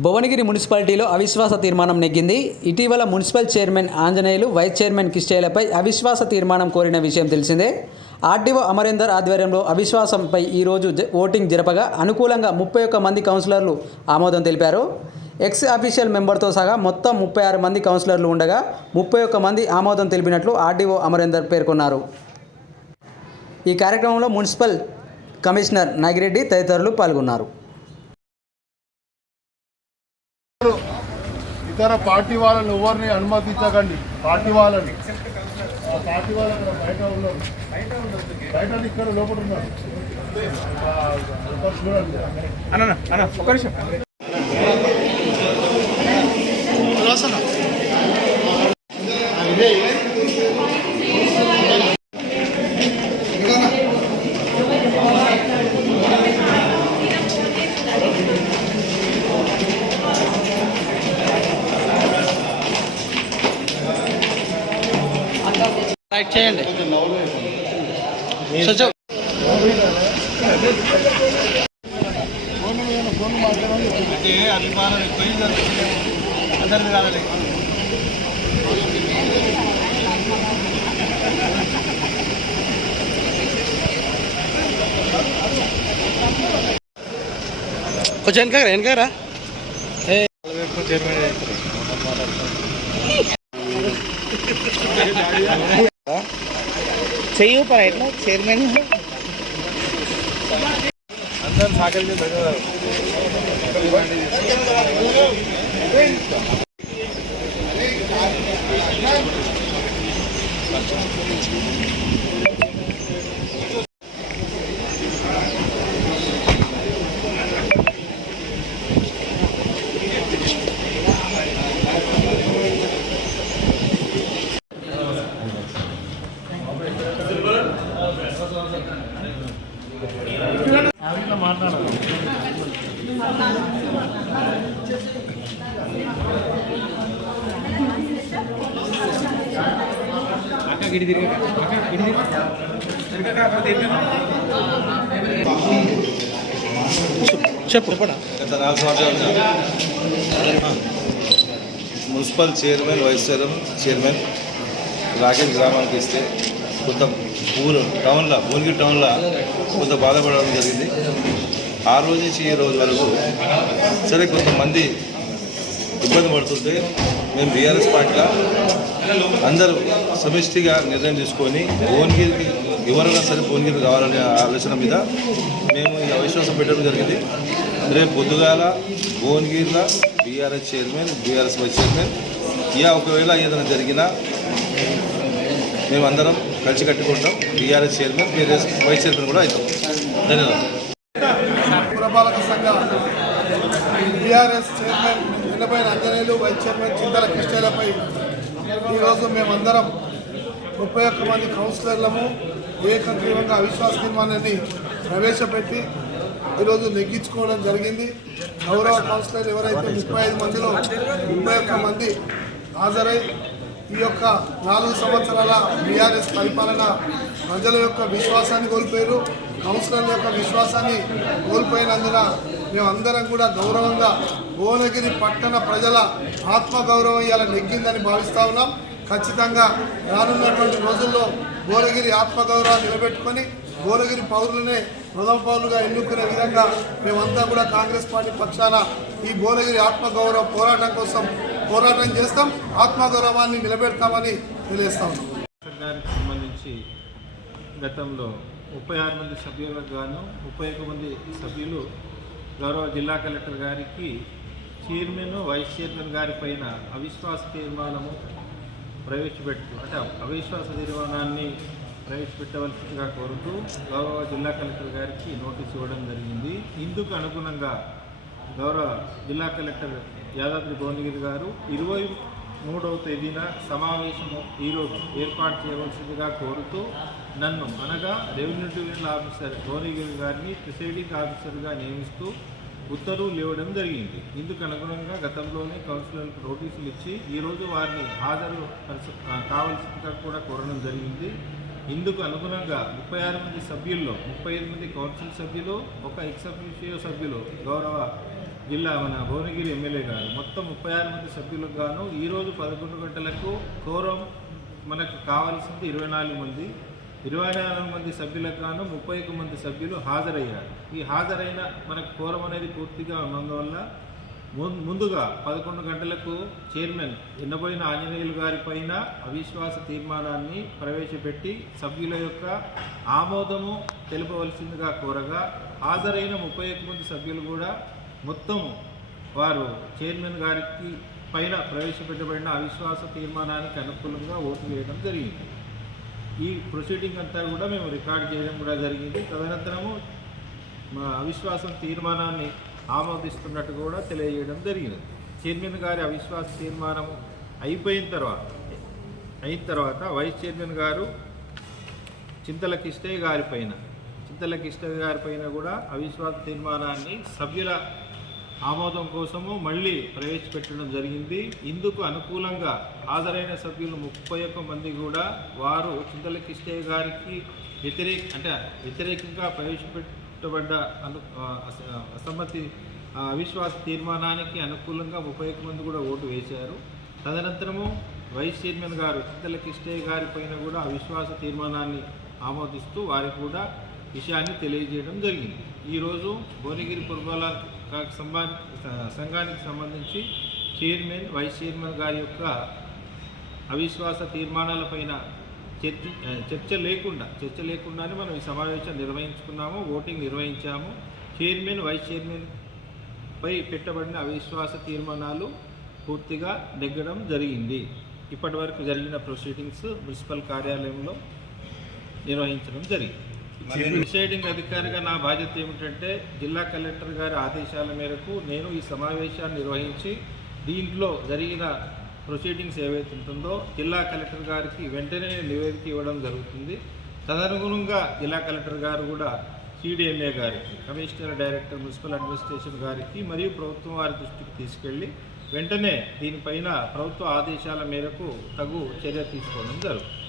భువనగిరి మున్సిపాలిటీలో అవిశ్వాస తీర్మానం నెగ్గింది. ఇటీవల municipal chairman Anjaneyulu vice chairman కిస్టేలపై అవిశ్వాస తీర్మానం కోరిన విషయం తెలిసిందే. ఆర్డీఓ అమరేందర్ ఆధ్వర్యంలో అవిశ్వాసంపై ఈరోజు జ- ఓటింగ్ జరపగా అనుకూలంగా ముప్పై ఒక్క మంది కౌన్సిలర్లు ఆమోదం తెలిపారు. ఎక్స్ అఫీషియల్ మెంబర్తో సహా మొత్తం ముప్పై ఆరు మంది కౌన్సిలర్లు ఉండగా ముప్పై ఒక్క మంది ఆమోదం తెలిపినట్లు ఆర్డీఓ అమరేందర్ పేర్కొన్నారు. ఈ కార్యక్రమంలో మున్సిపల్ కమిషనర్ నాగిరెడ్డి తదితరులు పాల్గొన్నారు. ఇతర పార్టీ వాళ్ళని ఎవరిని అనుమతించకండి. పార్టీ వాళ్ళని. ఆ పార్టీ వాళ్ళు బయట ఉన్నారు బయట ఇక్కడ లోపల ఉన్నారు. చూడండి. ఒక్క నిమిషం. లైక్ చేయండి కొంచెం వెనక చెయ్యి పర ఎట్లా చైర్మన్. అందరూ సహకరించి మాట్లాడాలి అక్క గిడి తిరిగి అక్క తిరిగి. చెప్పు. Municipal chairman vice chairman chairman Rakesh గ్రామానికి ఇస్తే కొంత ఊరు టౌన్లో భువనగిరి టౌన్లో కొంత బాధపడడం జరిగింది. ఆ రోజు నుంచి ఈ రోజు వరకు సరే కొంతమంది ఇబ్బంది పడుతుంటే మేము బీఆర్ఎస్ పార్టీలో అందరూ సమిష్టిగా నిర్ణయం తీసుకొని భువనగిరికి ఎవరైనా సరే భువనగిరి కావాలనే ఆలోచన మీద మేము ఈ అవిశ్వాసం పెట్టడం జరిగింది. రేపు పొద్దుగాల భువనగిరిలో BRS chairman BRS vice chairman ఇక ఒకవేళ ఏదైనా జరిగినా మేమందరం కలిసి కట్టుకుంటాం. BRS chairman BRS vice chairman కూడా అవుతాం. ధన్యవాదాలు. పురపాలక సంఘ బీఆర్ఎస్ చైర్మన్ నిన్నపైన అంజనేయులు వైస్ చైర్మన్ చింతల కృష్ణలపై ఈరోజు మేమందరం ముప్పై ఒక్క మంది కౌన్సిలర్లము ఏకగ్రీవంగా అవిశ్వాస తీర్మానాన్ని ప్రవేశపెట్టి ఈరోజు నెగ్గించుకోవడం జరిగింది. గౌరవ కౌన్సిలర్ ఎవరైతే ముప్పై ఐదు మందిలో ముప్పై ఒక్క మంది హాజరై ఈ యొక్క నాలుగు సంవత్సరాల బీఆర్ఎస్ పరిపాలన ప్రజల యొక్క విశ్వాసాన్ని కోల్పోయారు. కౌన్సిలర్ల యొక్క విశ్వాసాన్ని కోల్పోయినందున మేమందరం కూడా గౌరవంగా భువనగిరి పట్టణ ప్రజల ఆత్మగౌరవం ఇలా నెగ్గిందని భావిస్తా ఉన్నాం. ఖచ్చితంగా రానున్నటువంటి రోజుల్లో భువనగిరి ఆత్మగౌరవాన్ని నిలబెట్టుకొని భువనగిరి పౌరులనే ప్రథమ పౌరులుగా ఎన్నుకునే విధంగా మేమంతా కూడా కాంగ్రెస్ పార్టీ పక్షాన ఈ భువనగిరి ఆత్మగౌరవ పోరాటం కోసం పోరాటం చేస్తాం ఆత్మగౌరవాన్ని నిలబెడతామని తెలియస్తా ఉన్నాం గారికి సంబంధించి గతంలో ముప్పై ఆరు మంది సభ్యులకు గాను ముప్పై ఒక్క మంది సభ్యులు గౌరవ జిల్లా కలెక్టర్ గారికి చైర్మన్ వైస్ చైర్మన్ గారి పైన అవిశ్వాస తీర్మానము ప్రవేశపెట్టు అంటే అవిశ్వాస తీర్మానాన్ని ప్రవేశపెట్టవలసిందిగా కోరుతూ గౌరవ జిల్లా కలెక్టర్ గారికి నోటీస్ ఇవ్వడం జరిగింది. ఇందుకు అనుగుణంగా గౌరవ జిల్లా కలెక్టర్ యాదాద్రి భువనగిరి గారు ఇరవై మూడవ తేదీన సమావేశము ఈరోజు ఏర్పాటు చేయవలసిందిగా కోరుతూ నన్ను అనగా రెవెన్యూ డివిజనల్ ఆఫీసర్ భువనగిరి గారిని ప్రిసైడింగ్ ఆఫీసర్గా నియమిస్తూ ఉత్తర్వులు ఇవ్వడం జరిగింది. ఇందుకు అనుగుణంగా గతంలోనే కౌన్సిలర్లకు నోటీసులు ఇచ్చి ఈరోజు వారిని హాజరు కావలసిందిగా కూడా కోరడం జరిగింది. ఇందుకు అనుగుణంగా ముప్పై ఆరు మంది సభ్యుల్లో ముప్పై ఐదు మంది కౌన్సిల్ సభ్యులు ఒక ఎక్స్ సభ్యులు గౌరవ జిల్లా మన భువనగిరి ఎమ్మెల్యే గారు. మొత్తం ముప్పై ఆరు మంది సభ్యులకు గాను ఈరోజు పదకొండు గంటలకు కోరం మనకు కావాల్సింది ఇరవై నాలుగు మంది. ఇరవై నాలుగు మంది సభ్యులకు గాను ముప్పై ఒక్క మంది సభ్యులు హాజరయ్యారు. ఈ హాజరైన మనకు కోరం అనేది పూర్తిగా ఉన్నందువల్ల ముందుగా పదకొండు గంటలకు చైర్మన్ ఎన్నబోయిన ఆంజనేయులు గారి పైన అవిశ్వాస తీర్మానాన్ని ప్రవేశపెట్టి సభ్యుల యొక్క ఆమోదము తెలుపవలసిందిగా కోరగా హాజరైన ముప్పై ఒక్క మంది సభ్యులు కూడా మొత్తం వారు చైర్మన్ గారికి పైన ప్రవేశపెట్టబడిన అవిశ్వాస తీర్మానానికి అనుకూలంగా ఓటు వేయడం జరిగింది. ఈ ప్రొసీడింగ్ అంతా కూడా మేము రికార్డ్ చేయడం కూడా జరిగింది. తదనంతరము మా అవిశ్వాసం తీర్మానాన్ని ఆమోదిస్తున్నట్టు కూడా తెలియజేయడం జరిగినది. చైర్మన్ గారి అవిశ్వాస తీర్మానం అయిపోయిన తర్వాత అయిన తర్వాత వైస్ చైర్మన్ గారు చింతల కిష్టయ్య గారి పైన చింతల కిష్టయ్య గారి పైన కూడా అవిశ్వాస తీర్మానాన్ని సభ్యుల ఆమోదం కోసము మళ్ళీ ప్రవేశపెట్టడం జరిగింది. ఇందుకు అనుకూలంగా హాజరైన సభ్యులు ముప్పై ఒక్క మంది కూడా వారు చింతల కిష్టయ్య గారికి వ్యతిరేక అంటే వ్యతిరేకంగా ప్రవేశపెట్టబడ్డ అను అస- అసమ్మతి అవిశ్వాస తీర్మానానికి అనుకూలంగా ముప్పై ఒక్క మంది కూడా ఓటు వేశారు. తదనంతరము వైస్ చైర్మన్ గారు చింతల కిష్టయ్య గారి పైన కూడా అవిశ్వాస తీర్మానాన్ని ఆమోదిస్తూ వారికి కూడా విషయాన్ని తెలియజేయడం జరిగింది. ఈరోజు భువనగిరి పురపాల సంబా సంఘానికి సంబంధించి చైర్మన్ వైస్ చైర్మన్ గారి యొక్క అవిశ్వాస తీర్మానాలపైన చర్చ చర్చ లేకుండా చర్చ లేకుండానే మనం ఈ సమావేశం నిర్వహించుకున్నాము ఓటింగ్ నిర్వహించాము. చైర్మన్ వైస్ చైర్మన్ పై పెట్టబడిన అవిశ్వాస తీర్మానాలు పూర్తిగా నెగ్గడం జరిగింది. ఇప్పటి వరకు జరిగిన ప్రొసీడింగ్స్ మున్సిపల్ కార్యాలయంలో నిర్వహించడం జరిగింది. ప్రిసైడింగ్ అధికారిగా నా బాధ్యత ఏమిటంటే జిల్లా కలెక్టర్ గారి ఆదేశాల మేరకు నేను ఈ సమావేశాన్ని నిర్వహించి దీంట్లో జరిగిన ప్రొసీడింగ్స్ ఏవైతే ఉంటుందో జిల్లా కలెక్టర్ గారికి వెంటనే నివేదిక ఇవ్వడం జరుగుతుంది. తదనుగుణంగా జిల్లా కలెక్టర్ గారు కూడా సిడిఎంఏ గారికి కమిషనర్ డైరెక్టర్ మున్సిపల్ అడ్మినిస్ట్రేషన్ గారికి మరియు ప్రభుత్వం వారి దృష్టికి తీసుకెళ్ళి వెంటనే దీనిపైన ప్రభుత్వ ఆదేశాల మేరకు తగు చర్య తీసుకోవడం జరుగుతుంది.